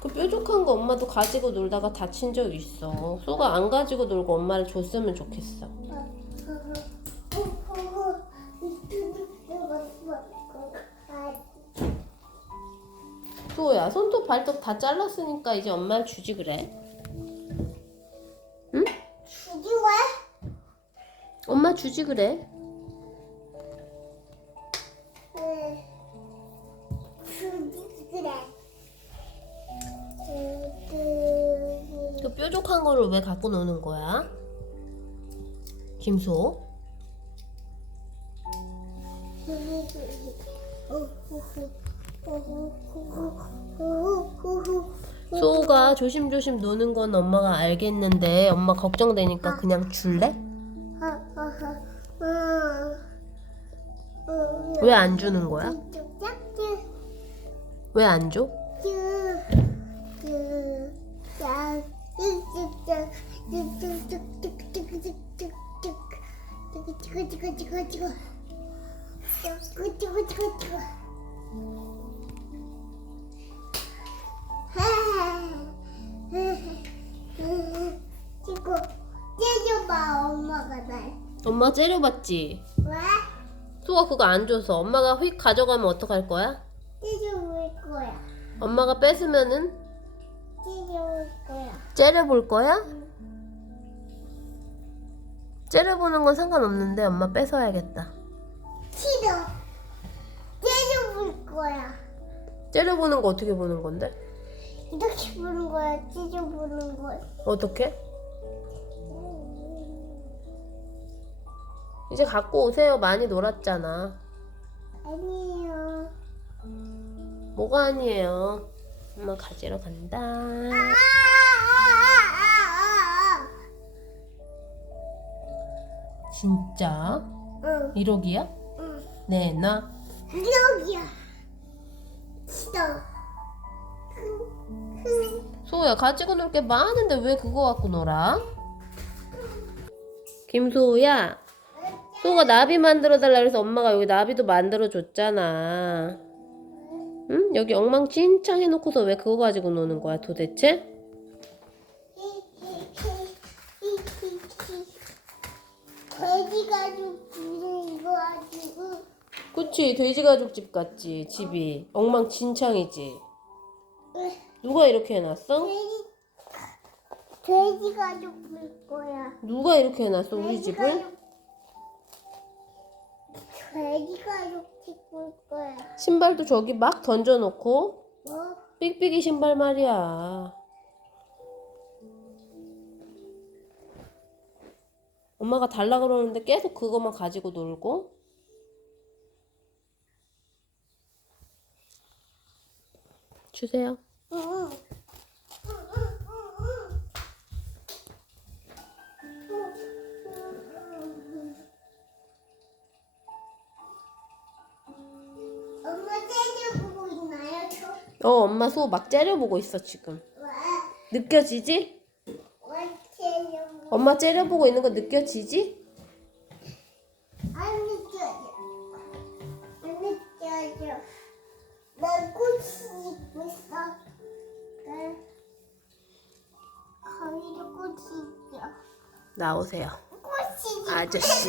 그 뾰족한 거 엄마도 가지고 놀다가 다친 적 있어. 소가 안 가지고 놀고 엄마를 줬으면 좋겠어. 소야, 손톱 발톱 다 잘랐으니까 이제 엄마를 주지 그래. 응? 주지 왜? 엄마 주지 그래. 뾰족한 거를 왜 갖고 노는 거야? 김소? 소가 조심조심 노는 건 엄마가 알겠는데 엄마 걱정되니까 그냥 줄래? 왜 안 주는 거야? 왜 안 줘? 엄마가 날 엄마 째려봤지? 왜? 소가 그거 안 줘서 엄마가 휙 가져가면 어떡할 거야? 째줘볼 거야 엄마가 뺏으면은 째줘볼 거야 째려볼 거야? 째려보는 건 상관없는데 엄마 뺏어야겠다. 싫어 째줘볼 거야 째려보는 거 어떻게 보는 건데? 이렇게 보는 거야 째줘보는 거야 어떻게? 이제 갖고 오세요. 많이 놀았잖아. 아니에요 뭐가 아니에요. 엄마 가지러 간다. 진짜? 응 1억이야? 응. 네, 나. 여기야 싫어 소야, 가지고 놀 게 많은데 왜 그거 갖고 놀아? 김소야, 소가 나비 만들어 달라 그래서 엄마가 여기 나비도 만들어 줬잖아. 응? 여기 엉망진창 해놓고서 왜 그거 가지고 노는 거야 도대체? 돼지 가죽 이거 가지고 그치 돼지 가죽집 같지 집이 엉망진창이지. 누가 이렇게 해놨어? 돼지 돼지 가죽 볼 거야. 누가 이렇게 해놨어 우리 돼지 집을? 가죽 돼지 가죽 찍을 거야. 신발도 저기 막 던져놓고 뭐? 삑삑이 신발 말이야. 엄마가 달라 그러는데 계속 그것만 가지고 놀고. 주세요. 응. 저? 어, 엄마 소 막 째려보고 있어, 지금. 왜? 느껴지지? 엄마 째려보고 있는 거 느껴지지? 안 느껴져. 안 느껴져. 난 꽃이 입고 있어. 난 거기도 꽃이 있어. 나오세요. 꽃이 있고 아저씨.